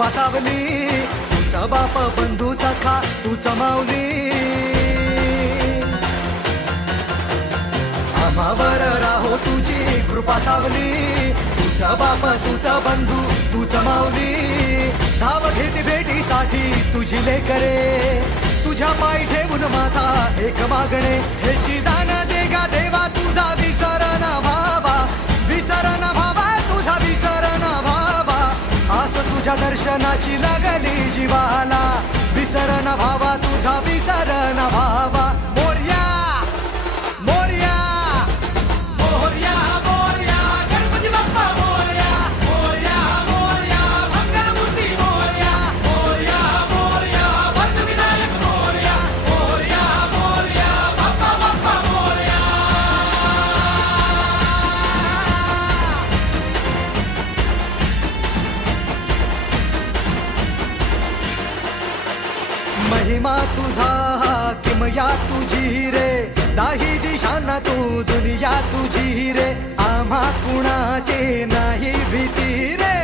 कृपा तुझा बाप बंधू सखा तू माऊली. आम्हावर राहो तुझी कृपा सावली. तुझा बाप तुझा बंधू तू माऊली. धाव घेत भेटीसाठी तुझी लेकरे. तुझ्या पाय ठेवून माथा एक मागणे हे दाना तुझ्या दर्शनाची लागली जीवाला. विसर भावा तुझा विसरण भावा महिमा तुझा किमया तुझी रे. नाही दिशांना तू दुनिया तुझी रे. आम्हा कुणाचे नाही भीती रे.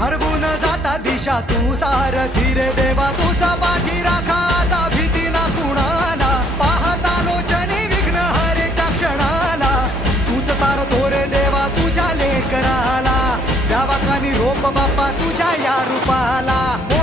हरवून जाता दिशा तू सारथी रे. देवा तुझा पाठी राखा आता भीती ना कुणाला. पाहता लोचनी विघ्न हरे त्या क्षणाला. तूच तार तोरे देवा तुझ्या लेकराला. द्यावा कानी रोप बाप्पा तुझ्या या रूपाला. मोर्या